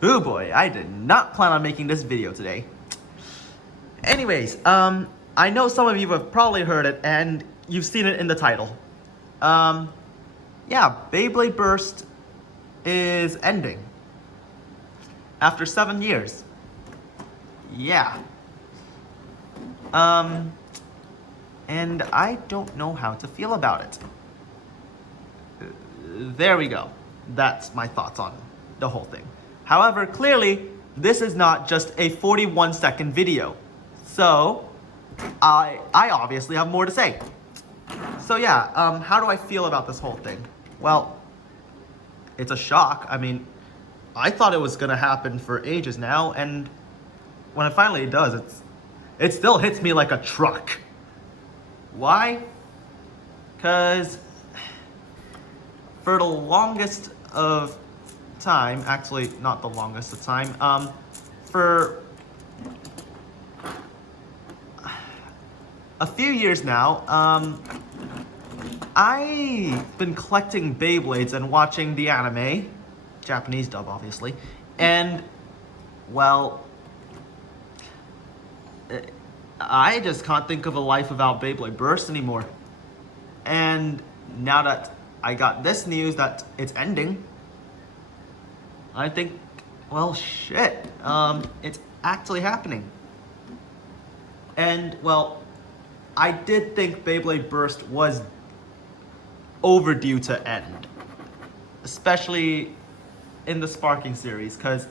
Oh boy, I did not plan on making this video today. Anyways, I know some of you have probably heard it and you've seen it in the title. Yeah, Beyblade Burst is ending. After 7 years. Yeah. And I don't know how to feel about it. There we go. That's my thoughts on the whole thing. However, clearly, this is not just a 41-second video. So, I obviously have more to say. So yeah, how do I feel about this whole thing? Well, it's a shock. I mean, I thought it was gonna happen for ages now, and when it finally does, it still hits me like a truck. Why? Because for the longest of time, actually not the longest of time, for a few years now, I've been collecting Beyblades and watching the anime, Japanese dub obviously, and well, I just can't think of a life without Beyblade Burst anymore. And now that I got this news that it's ending, I think, well, shit, it's actually happening. And, well, I did think Beyblade Burst was overdue to end. Especially in the Sparking series, because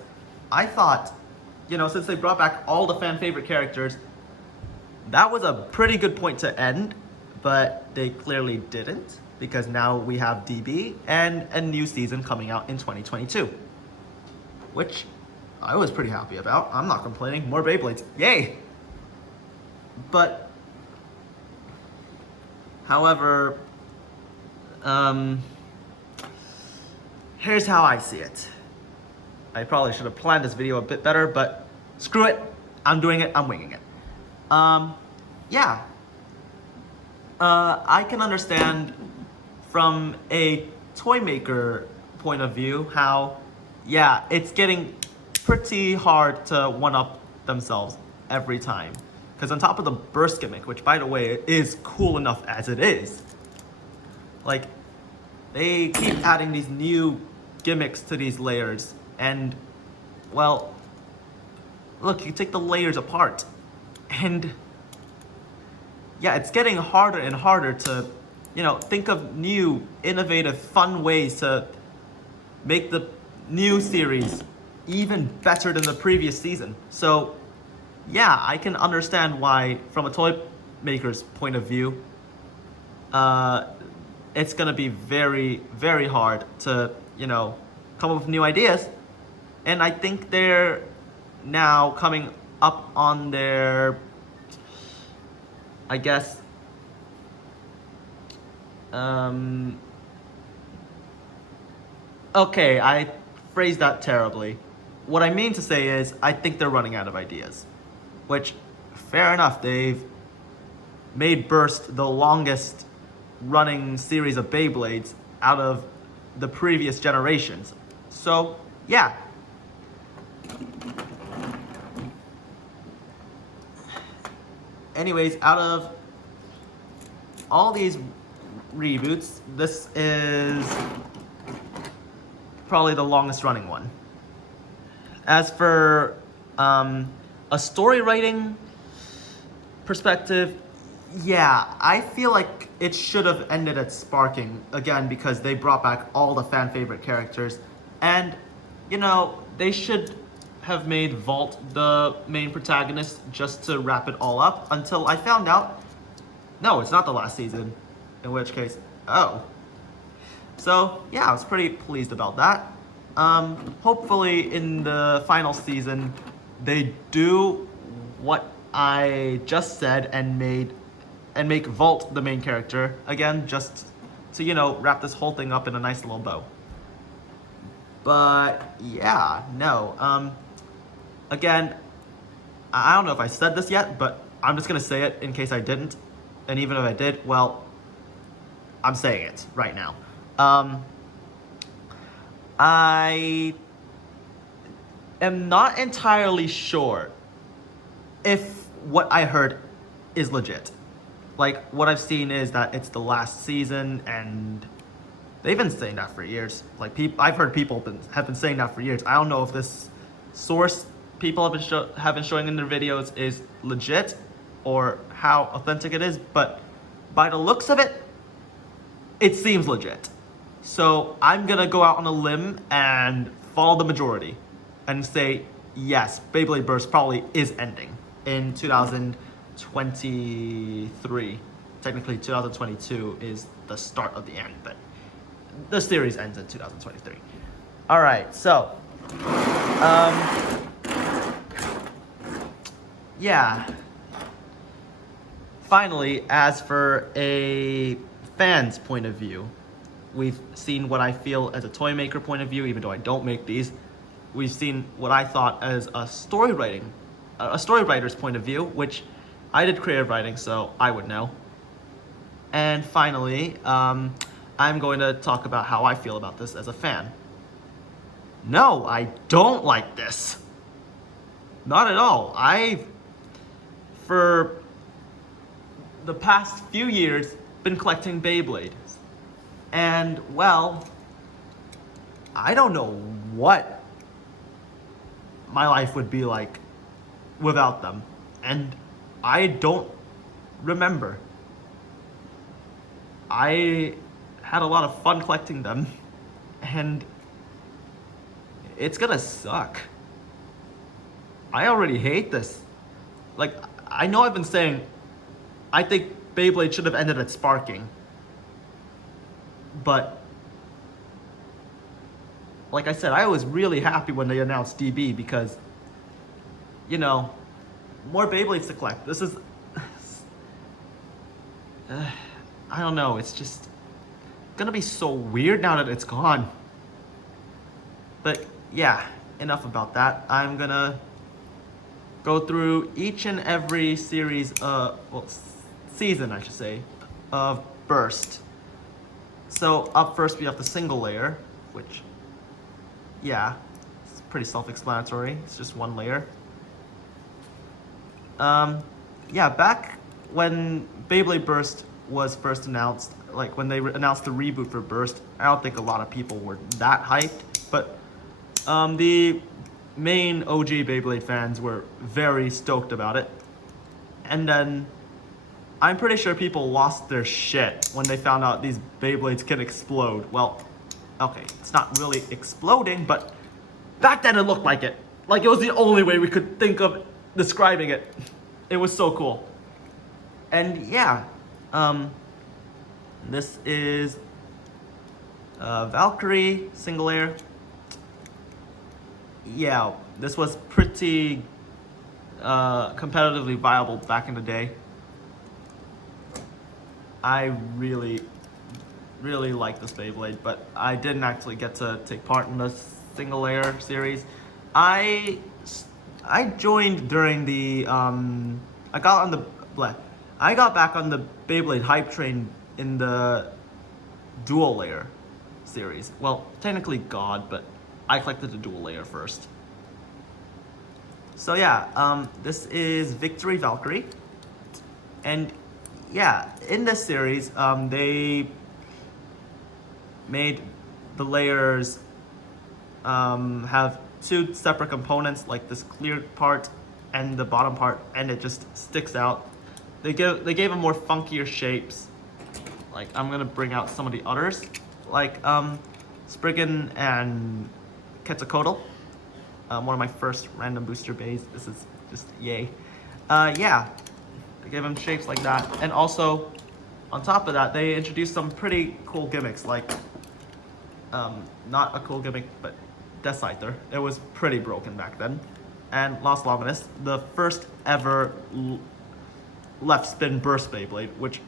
I thought, you know, since they brought back all the fan favorite characters, that was a pretty good point to end, but they clearly didn't, because now we have DB and a new season coming out in 2022. Which I was pretty happy about. I'm not complaining. More Beyblades. Yay! But, however, here's how I see it. I probably should have planned this video a bit better, but screw it. I'm doing it. I'm winging it. Yeah. I can understand from a toy maker point of view how, yeah, it's getting pretty hard to one-up themselves every time. Because on top of the burst gimmick, which by the way is cool enough as it is, like, they keep adding these new gimmicks to these layers, and, well, look, you take the layers apart, and yeah, it's getting harder and harder to, you know, think of new, innovative, fun ways to make the new series even better than the previous season. So, yeah, I can understand why, from a toy maker's point of view, it's gonna be very, very hard to, you know, come up with new ideas. And I think they're now coming up on their, I guess, okay, I phrased that terribly. What I mean to say is, I think they're running out of ideas. Which, fair enough, they've made Burst the longest running series of Beyblades out of the previous generations. So, yeah. Anyways, out of all these reboots, this is probably the longest running one. As for a story writing perspective, yeah, I feel like it should have ended at Sparking, again, because they brought back all the fan favorite characters. And, you know, they should have made Vault the main protagonist just to wrap it all up, until I found out, no, it's not the last season. In which case, oh. So, yeah, I was pretty pleased about that. Hopefully in the final season, they do what I just said and make Vault the main character, again, just to, you know, wrap this whole thing up in a nice little bow. But, yeah, no, again, I don't know if I said this yet, but I'm just gonna say it in case I didn't. And even if I did, well, I'm saying it right now. I am not entirely sure if what I heard is legit. Like, what I've seen is that it's the last season, and they've been saying that for years. Like, I've heard people have been saying that for years. I don't know if this source people have been showing in their videos is legit or how authentic it is, but by the looks of it, it seems legit. So I'm gonna go out on a limb and follow the majority and say yes, Beyblade Burst probably is ending in 2023. Technically 2022 is the start of the end, but the series ends in 2023. All right, so yeah. Finally, as for a fan's point of view, we've seen what I feel as a toy maker point of view, even though I don't make these. We've seen what I thought as a story writer's point of view, which I did creative writing, so I would know. And finally, I'm going to talk about how I feel about this as a fan. No, I don't like this. Not at all. For the past few years, been collecting Beyblades. And, well, I don't know what my life would be like without them. And I don't remember. I had a lot of fun collecting them, and it's gonna suck. I already hate this. Like, I know I've been saying I think Beyblade should have ended at sparking. But, like I said, I was really happy when they announced DB because, you know, more Beyblades to collect. This is, I don't know, it's just gonna be so weird now that it's gone. But yeah, enough about that. I'm gonna go through each and every series, season I should say, of Burst. So up first we have the single layer, which, yeah, it's pretty self-explanatory. It's just one layer. Yeah, back when Beyblade Burst was first announced, like when they announced the reboot for Burst, I don't think a lot of people were that hyped, but the main OG Beyblade fans were very stoked about it. And then I'm pretty sure people lost their shit when they found out these Beyblades can explode. Well, okay, it's not really exploding, but back then it looked like it. Like it was the only way we could think of describing it. It was so cool. And yeah, this is Valkyrie single layer. Yeah, this was pretty competitively viable back in the day. I really like this Beyblade, but I didn't actually get to take part in the single layer series. I joined during the I got back on the Beyblade hype train in the dual layer series. Well, technically God, but I collected the dual layer first. So yeah, this is Victory Valkyrie, and yeah, in this series, they made the layers have two separate components, like this clear part and the bottom part, and it just sticks out. They gave them more funkier shapes. Like I'm gonna bring out some of the others, like Spriggan and Quetzalcoatl. One of my first random booster bays. This is just yay. Yeah. They gave them shapes like that, and also on top of that they introduced some pretty cool gimmicks, like not a cool gimmick, but Death Scyther. It was pretty broken back then. And Lost Lovinus, the first ever left spin burst Beyblade, which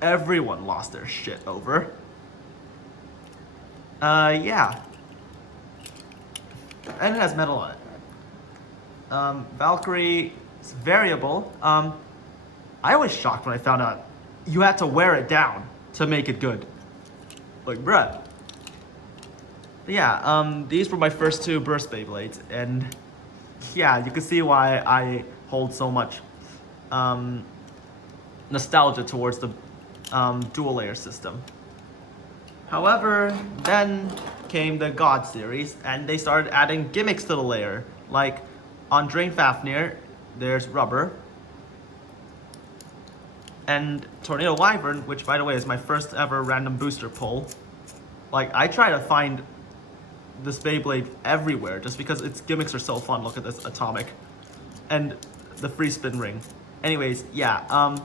everyone lost their shit over. Yeah, and it has metal on it. Valkyrie is variable. I was shocked when I found out you had to wear it down to make it good. Like, bruh. Yeah, these were my first two Burst Beyblades, and yeah, you can see why I hold so much nostalgia towards the dual layer system. However, then came the God series, and they started adding gimmicks to the layer. Like on Drain Fafnir, there's rubber, and Tornado Wyvern, which by the way is my first ever random booster pull. Like, I try to find this Beyblade everywhere just because its gimmicks are so fun. Look at this atomic and the free spin ring. Anyways, yeah,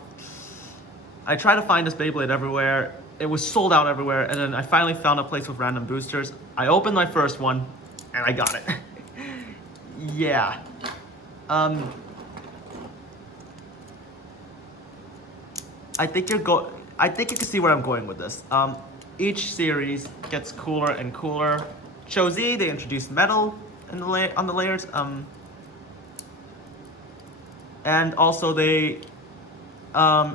I try to find this Beyblade everywhere. It was sold out everywhere, and then I finally found a place with random boosters. I opened my first one, and I got it. Yeah. I think you can see where I'm going with this. Each series gets cooler and cooler. Cho-Z, they introduced metal in on the layers. And also they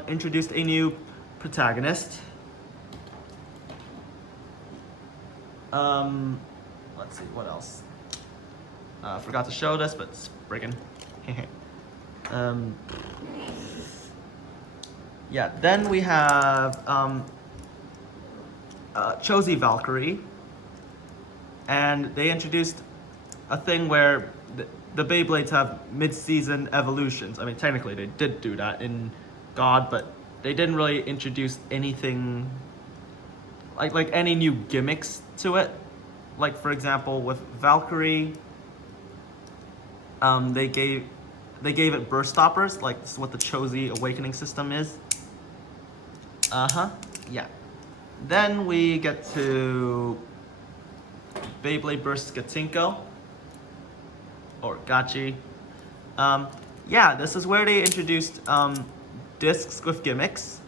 introduced a new protagonist. Let's see, what else? Forgot to show this, but it's friggin'. Yeah, then we have Cho-Z Valkyrie, and they introduced a thing where the Beyblades have mid-season evolutions. I mean, technically they did do that in God, but they didn't really introduce anything like any new gimmicks to it. Like, for example, with Valkyrie, they gave it burst stoppers, like this is what the Cho-Z awakening system is. Yeah. Then we get to Beyblade Burst Gatinko, or Gachi. Yeah, this is where they introduced discs with gimmicks.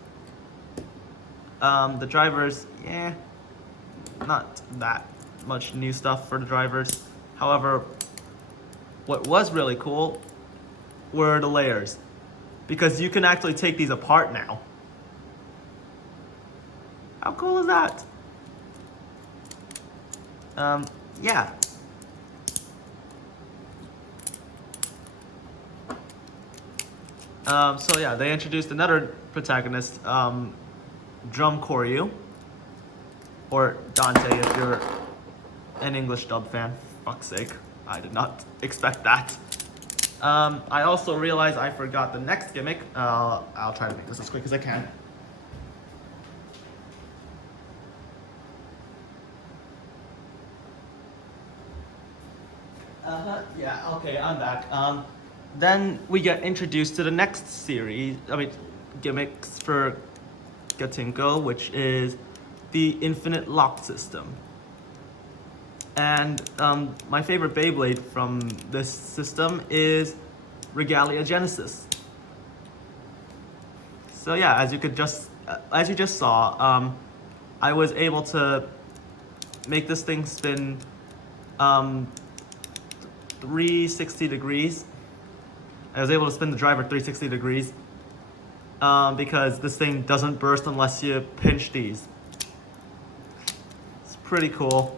The drivers, yeah, not that much new stuff for the drivers. However, what was really cool were the layers, because you can actually take these apart now. How cool is that? Yeah. So yeah, they introduced another protagonist, Drum Koryu, or Dante if you're an English dub fan. Fuck's sake, I did not expect that. I also realized I forgot the next gimmick. I'll try to make this as quick as I can. Yeah, okay, I'm back. Then we get introduced to the next series, gimmicks for Gatinko, which is the Infinite Lock System. And my favorite Beyblade from this system is Regalia Genesis. So yeah, as you just saw, I was able to make this thing spin 360 degrees. I was able to spin the driver 360 degrees because this thing doesn't burst unless you pinch these. It's pretty cool.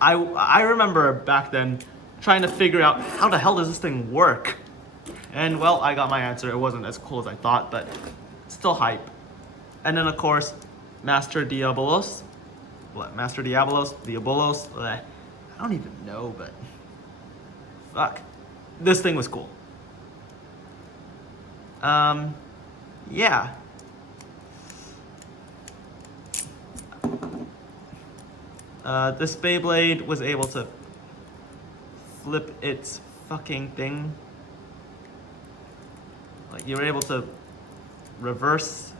I remember back then trying to figure out how the hell does this thing work? And well, I got my answer. It wasn't as cool as I thought, but still hype. And then of course, Master Diabolos. What? Master Diabolos? Diabolos? Bleh. I don't even know, but fuck. This thing was cool. Yeah. This Beyblade was able to flip its fucking thing. Like, you were able to reverse.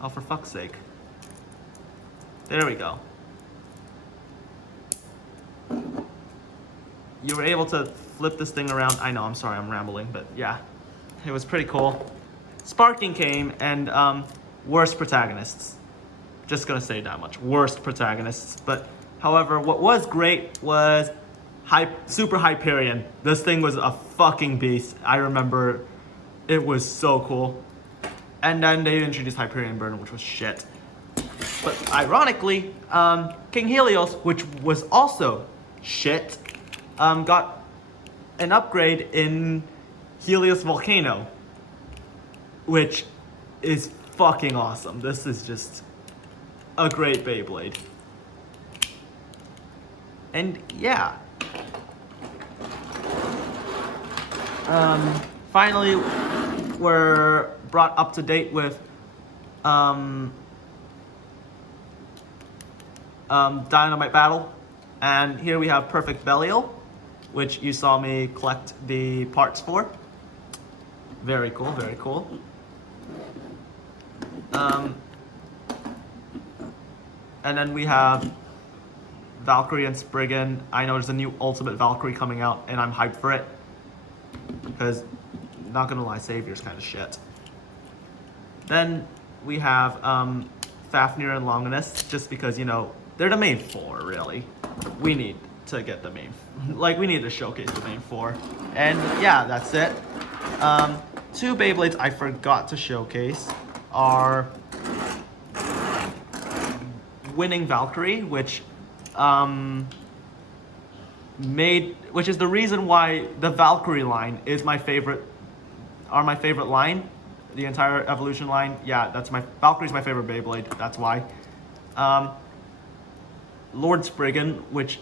Oh, for fuck's sake. There we go. You were able to flip this thing around. I know, I'm sorry, I'm rambling, but yeah. It was pretty cool. Sparking came, and worst protagonists. Just gonna say that much. Worst protagonists. But however, what was great was Super Hyperion. This thing was a fucking beast. I remember it was so cool. And then they introduced Hyperion Burn, which was shit. But ironically, King Helios, which was also shit, got an upgrade in Helios Volcano, which is fucking awesome. This is just a great Beyblade. And yeah. Finally, we're brought up to date with Dynamite Battle. And here we have Perfect Belial, which you saw me collect the parts for. Very cool, very cool. And then we have Valkyrie and Spriggan. I know there's a new Ultimate Valkyrie coming out, and I'm hyped for it. Because, not gonna lie, Savior's kind of shit. Then we have Fafnir and Longinus, just because, you know, they're the main four, really. We need to get the main, like, we need to showcase the main four. And yeah, that's it. Two Beyblades I forgot to showcase are Winning Valkyrie, which which is the reason why the Valkyrie line is my favorite line, the entire Evolution line. Yeah, Valkyrie's my favorite Beyblade, that's why. Lord Spriggan, which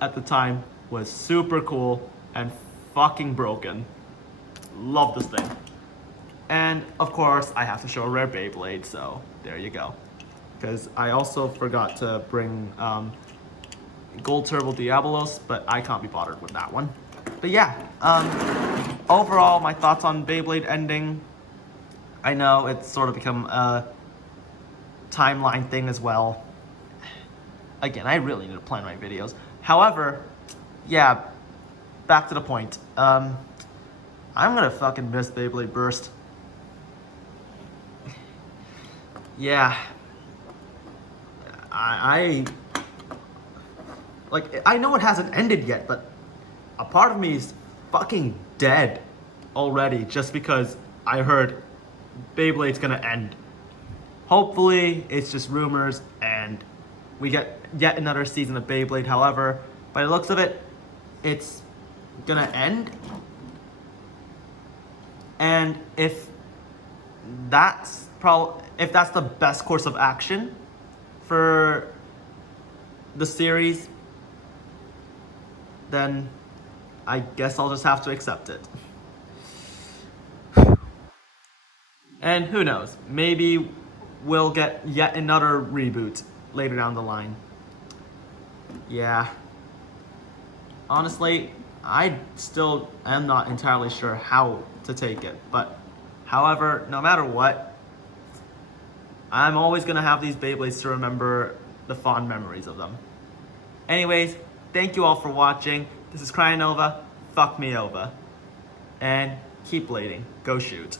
at the time was super cool and fucking broken. Love this thing. And of course, I have to show a rare Beyblade, so there you go. Because I also forgot to bring Gold Turbo Diabolos, but I can't be bothered with that one. But yeah, overall, my thoughts on Beyblade ending. I know it's sort of become a timeline thing as well. Again, I really need to plan my videos. However, yeah, back to the point. I'm gonna fucking miss Beyblade Burst. Yeah. I know it hasn't ended yet, but a part of me is fucking dead already just because I heard Beyblade's gonna end. Hopefully, it's just rumors and we get yet another season of Beyblade. However, by the looks of it, it's gonna end. And if that's the best course of action for the series, then I guess I'll just have to accept it. And who knows, maybe we'll get yet another reboot later down the line. Yeah. Honestly, I still am not entirely sure how to take it, but however, no matter what, I'm always gonna have these Beyblades to remember the fond memories of them. Anyways, thank you all for watching. This is Cryanova, fuck me over. And keep blading. Go shoot.